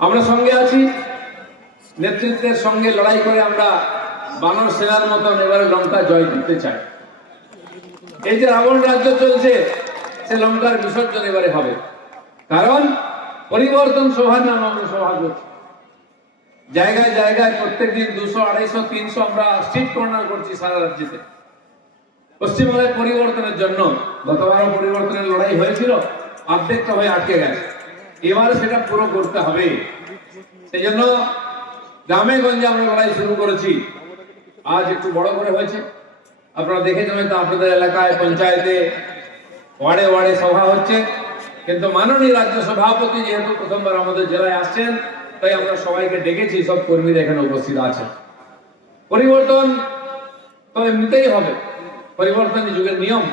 আমরা সঙ্গে আছি, নেতৃত্বের সঙ্গে লড়াই করে আমরা বানর সেনার মতন এবারে লঙ্কা জয় দিতে চাই। এই যে রাবণ রাজ্য চলছে, সে লঙ্কার বিসর্জন এবারে হবে, কারণ পরিবর্তন সভার নাম আমরা সভা করছি। জায়গায় জায়গায় প্রত্যেকদিন 200, 250, 300 আমরা স্ট্রিট কর্নার করছি সারা রাজ্যেতে। পশ্চিমবঙ্গের পরিবর্তনের জন্য গতবারও পরিবর্তনের লড়াই হয়েছিল, অর্ধেকটা হয়ে আটকে গেছে, এবার সেটা পুরো করতে হবে। সেই জন্য গ্রামে গঞ্জে আমরা লড়াই শুরু করেছি। আজ একটু বড় করে হয়েছে, আপনারা দেখেছেন হয়তো আপনাদের এলাকায় পঞ্চায়েতে ওয়ার্ডে ওয়ার্ডে সভা হচ্ছে, কিন্তু মাননীয় রাজ্য সভাপতি যেহেতু প্রথমবার আমাদের জেলায় আসছেন, তাই আমরা সবাইকে ডেকেছি, সব কর্মীরা এখানে উপস্থিত আছেন। পরিবর্তন তো এমনিতেই হবে, পরিবর্তনের যুগের নিয়ম,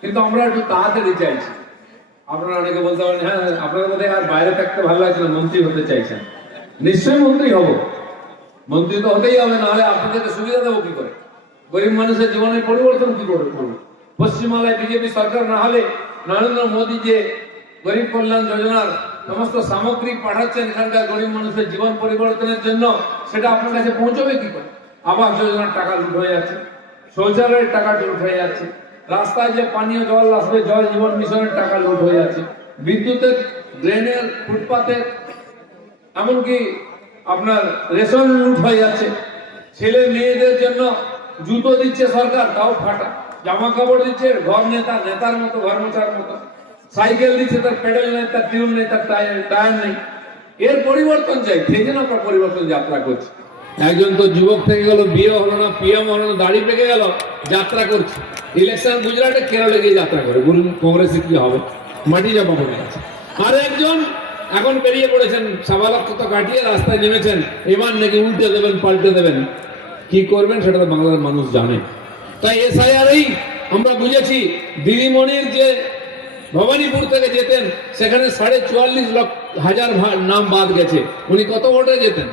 কিন্তু আমরা একটু তাড়াতাড়ি চাইছি। আপনারা অনেকে বলতে পারেন, হ্যাঁ আপনাদের মধ্যে আর বাইরে থাকতে ভালো লাগছে না, মন্ত্রী হতে চাইছেন। নিশ্চয়ই মন্ত্রী হব, মন্ত্রী তো হতেই হবে, নাহলে আপনাদেরকে সুবিধা দেবো কি করে? গরিব মানুষের জীবনের পরিবর্তন কি করে করবো? পশ্চিমবাংলায় বিজেপি সরকার না হলে নরেন্দ্র মোদী যে গরিব কল্যাণ যোজনার সমস্ত সামগ্রী পাঠাচ্ছেন এখানকার গরিব মানুষের জীবন পরিবর্তনের জন্য, সেটা আপনার কাছে পৌঁছবে কি করে? আবাস যোজনার টাকা লুট হয়ে যাচ্ছে, শৌচালয়ের টাকা লুট হয়ে যাচ্ছে, রাস্তায় যে পানীয় জল আসবে জল জীবন মিশনের টাকা লুট হয়ে যাচ্ছে, বিদ্যুতের, ড্রেনের, ফুটপাতের, এমনকি আপনার রেশন লুট হয়ে যাচ্ছে। ছেলে মেয়েদের জন্য জুতো দিচ্ছে সরকার, তাও ফাটা, জামা কাপড় দিচ্ছে ঘর নেতার মতো, ঘর মোছার মতো, সাইকেল দিচ্ছে, তার পেডেল নেই, তার টিউব নেই, তার টায়ার নেই। এর পরিবর্তন চাই, সেই জন্য আমরা পরিবর্তন যাত্রা করছি। একজন তো যুবক থেকে গেল, বিয়ে হলো না, পিএম হলো না, দাড়ি পেকে গেল, যাত্রা করছে। ইলেকশন গুজরাটে, কেরলে গিয়ে যাত্রা করে, বলুন কংগ্রেসে কি হবে? মাটি চাপা পড়ে গেছে। আর একজন এখন বেরিয়ে পড়েছেন, সাবালক্ষতা কাটিয়ে রাস্তায় নেমেছেন, এবার নাকি উল্টে দেবেন, পাল্টে দেবেন। কি করবেন সেটা তো বাংলার মানুষ জানে। তাই এসআইআরই আমরা বুঝেছি, দিদিমণির যে ভবানীপুর থেকে যেতেন, সেখানে 44,500 নাম বাদ গেছে। উনি কত ভোটে যেতেন?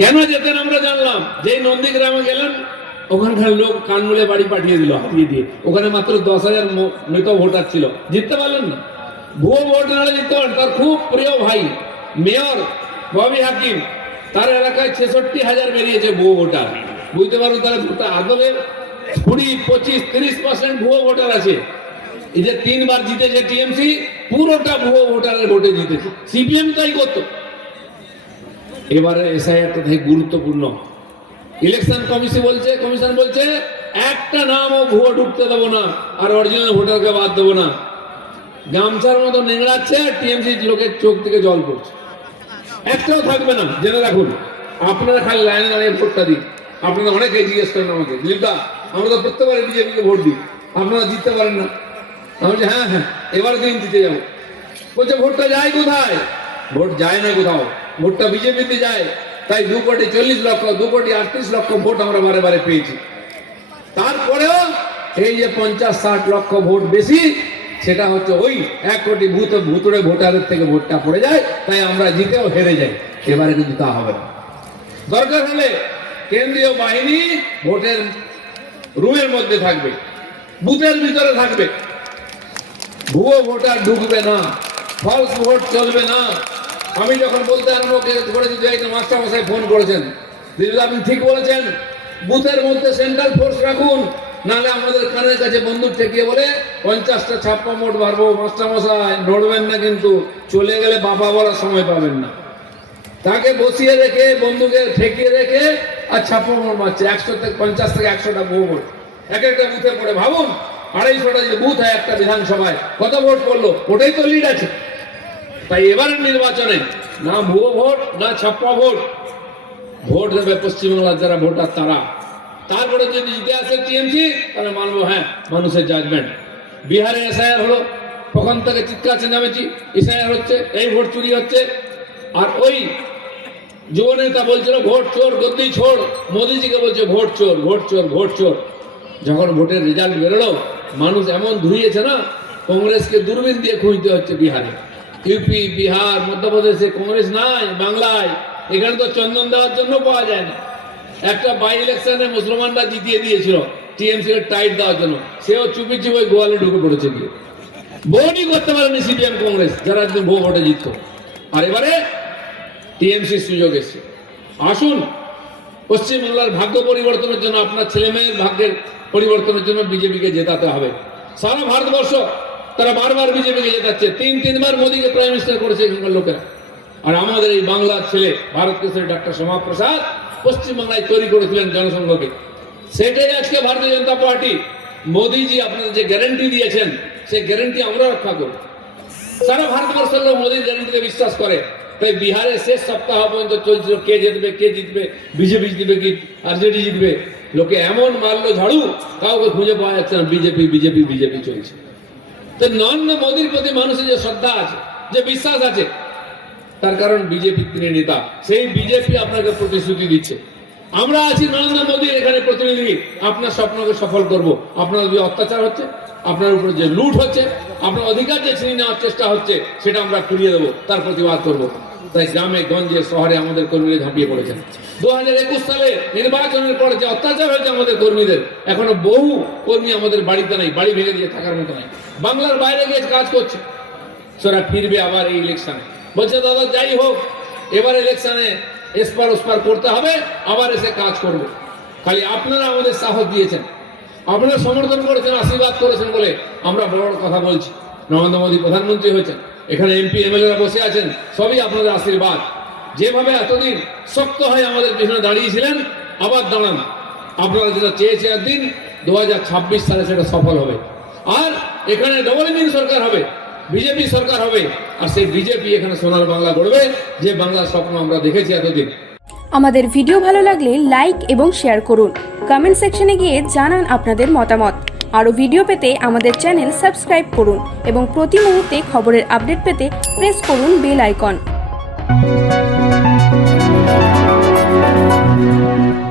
কেন যেতেন আমরা জানলাম। যেই নন্দীগ্রামে গেলেন, ওখানকার লোক কানমূলে বাড়ি পাঠিয়ে দিল হাতিয়ে দিয়ে। ওখানে মাত্র 10,000 মৃত ভোটার ছিল, জিততে পারলেন না। ভুয়ো ভোট নাহলে জিততে পারেন। তার খুব প্রিয় ভাই মেয়র ববি হাকিম, তার এলাকায় 66,000 বেরিয়েছে ভুয়ো ভোটার। বুঝতে পারুন তাহলে ভোটার আদলে 20, 25, 30% ভুয়ো ভোটার আছে। এই যে 3 বার জিতেছে টিএমসি, পুরোটা ভুয়ো ভোটারের ভোটে জিতেছে। সিপিএম তাই করতো। এবারে এসআইআরটা থেকে গুরুত্বপূর্ণ। ইলেকশন কমিশন বলছে একটা নামও ভুয়ো ঢুকতে দেবো না, আর অরিজিনাল ভোটারকে বাদ দেবো না। গামছার মতো নেংড়াচ্ছে, টিএমসি লোকের চোখ থেকে জল পড়ছে। একটাও থাকবে না, জেনে রাখুন। আপনারা খালি লাইনে দাঁড়িয়ে ভোটটা দিন। আপনারা অনেকে জিজ্ঞেস করেন আমাকে, দিলীপদা আমরা তো প্রত্যেকবারে বিজেপিকে ভোট দিই, আপনারা জিততে পারেন না। আমি বলছি হ্যাঁ, এবার দিন দিতে যাবো। বলছে ভোটটা যায় কোথায়? ভোট যায় না কোথাও, ভোটটা বিজেপিতে যায়। তাই 2,40,00,000, 2,38,00,000 ভোট আমরা বারে বারে পেয়েছি। তারপরেও এই যে 50-60 লক্ষ ভোট বেশি, সেটা হচ্ছে ওই 1 কোটি ভুতুড়ে ভোটারের থেকে ভোটটা পড়ে যায়, তাই আমরা জিতেও হেরে যাই। এবারে কিন্তু তা হবে না। দরকার হলে কেন্দ্রীয় বাহিনী ভোটের রুমের মধ্যে থাকবে, বুথের ভিতরে থাকবে। ভুয়ো ভোটার ঢুকবে না, ফলস ভোট চলবে না। আমি যখন বলতে আরম্ভ করেছি, মাস্টার মশাই ফোন করেছেন, দিদি আপনি ঠিক বলেছেন, বুথের মধ্যে সেন্ট্রাল ফোর্স রাখুন, নাহলে আমাদের কানের কাছে বন্দুক ঠেকিয়ে বলে 50টা ছাপ্পা মোট মারবো। মাস্টার মশাই নড়বেন না, কিন্তু চলে গেলে বাবা বলার সময় পাবেন না। তাকে বসিয়ে রেখে, বন্দুকে ঠেকিয়ে রেখে আর ছাপ্পা মোট মারছে। 50 থেকে 100টা ভুয়ো ভোট এক একটা বুথে পড়ে। ভাবুন 250টা যে বুথ হয় একটা বিধানসভায়, কত ভোট পড়লো? ওটাই তো লিড আছে। তাই এবারের নির্বাচনে না ভুয়ো ভোট, না ছাপ্পা ভোট। ভোট দেবে পশ্চিমবাংলার যারা ভোটার তারা। তারপরে যদি জিতে আসে টিএমসি, তাহলে মানবো হ্যাঁ মানুষের জাজমেন্ট। বিহারে এসআইআর হলো, ওখান থেকে চিৎকার চেঁচামেচি, এসআইআর হচ্ছে, এই ভোট চুরি হচ্ছে। আর ওই যুব নেতা বলছিল ভোট চোর, গদ্দি ছোড়। মোদিজিকে বলছে ভোট চোর, ভোট চোর, ভোট চোর। যখন ভোটের রেজাল্ট বেরোলো, মানুষ এমন ধুইয়েছে না, কংগ্রেসকে দূরবীন দিয়ে খুঁজতে হচ্ছে বিহারে। ইউপি, বিহার, মধ্যপ্রদেশে কংগ্রেস নাই। বাংলায় এখানে তো চন্দন দেওয়ার জন্য পাওয়া যায় না। একটা বাই ইলেকশনে মুসলমানরা জিতিয়ে দিয়েছিল টিএমসি এর টাইট দেওয়ার জন্য, সেও চুপি চুপি গোয়ালে ঢুকে পড়েছে। গিয়ে ভোটই করতে পারেনি সিপিএম কংগ্রেস, যারা একদম ভুয়ো ভোটে জিততো। আর এবারে টিএমসি সুযোগ এসছে। আসুন, পশ্চিমবাংলার ভাগ্য পরিবর্তনের জন্য, আপনার ছেলে মেয়ের ভাগ্যের পরিবর্তনের জন্য বিজেপিকে জেতাতে হবে। সারা ভারতবর্ষ তারা বারবার বিজেপিকে জেতাচ্ছে, তিনবার মোদীকে প্রাইম মিনিস্টার করেছে এখানকার লোকেরা। আর আমাদের এই বাংলার ছেলে ভারত কেশরী ডক্টর শ্যামাপ্রসাদ পশ্চিমবাংলায় তৈরি করেছিলেন জনসংঘকে। সেটাই আজকে ভারতীয় জনতা পার্টি, মোদীজি আপনাদের যে গ্যারান্টি দিয়েছেন সেই গ্যারান্টি আমরা রক্ষা করব। সারা ভারতবর্ষের লোক মোদীর গ্যারান্টিতে বিশ্বাস করে। তাই বিহারের শেষ সপ্তাহ পর্যন্ত চলছিল কে জিতবে, বিজেপি জিতবে কি আরজেডি জিতবে। লোকে এমন মারলো ঝাড়ু, কাউকে খুঁজে পাওয়া যাচ্ছে না, বিজেপি চলছে। তো নরেন্দ্র মোদীর প্রতি মানুষের যে শ্রদ্ধা আছে, যে বিশ্বাস আছে, তার কারণ বিজেপি তিনি নেতা। সেই বিজেপি আপনাকে প্রতিশ্রুতি দিচ্ছে, আমরা আছি নরেন্দ্র মোদীর এখানে প্রতিনিধি, আপনার স্বপ্নকে সফল করব। আপনার যে অত্যাচার হচ্ছে, আপনার উপরে যে লুট হচ্ছে, আপনার অধিকার যে ছিনিয়ে নেওয়ার চেষ্টা হচ্ছে, সেটা আমরা ফিরিয়ে দেবো, তার প্রতিবাদ করব। তাই গ্রামে গঞ্জে শহরে আমাদের কর্মীরা ঝাঁপিয়ে পড়েছেন। 2021 সালে নির্বাচনের পর যে অত্যাচার হয়েছে আমাদের কর্মীদের, এখনো বহু কর্মী আমাদের বাড়িতে নাই, বাড়ি ভেঙে দিয়ে থাকার মতো নাই, বাংলার বাইরে গিয়ে কাজ করছে। সেটা ফিরবে আবার এই ইলেকশনে, বলছে দাদা যাই হোক এবার ইলেকশনে এসপার ওসপার করতে হবে, আবার এসে কাজ করব। খালি আপনারা আমাদের সাহস দিয়েছেন, আপনারা সমর্থন করেছেন, আশীর্বাদ করেছেন বলে আমরা বড় বড় কথা বলছি। নরেন্দ্র মোদী প্রধানমন্ত্রী হয়েছেন, এখানে এমপি এমএলএরা বসে আছেন, সবই আপনাদের আশীর্বাদ। যেভাবে এতদিন শক্ত হয়ে আমাদের পিছনে দাঁড়িয়েছিলেন, আবার দাঁড়ান। আপনারা যেটা চেয়েছেন একদিন 2026 সালে সেটা সফল হবে। আর এখানে ডবল ইঞ্জিন সরকার হবে, বিজেপি সরকার হবে। আর সেই বিজেপি এখানে সোনার বাংলা গড়বে, যে বাংলার স্বপ্ন আমরা দেখেছি এতদিন। আমাদের ভিডিও ভালো লাগলে লাইক এবং শেয়ার করুন। কমেন্ট সেকশনে গিয়ে জানান আপনাদের মতামত। আরও ভিডিও পেতে আমাদের চ্যানেল সাবস্ক্রাইব করুন এবং প্রতি মুহূর্তে খবরের আপডেট পেতে প্রেস করুন বেল আইকন।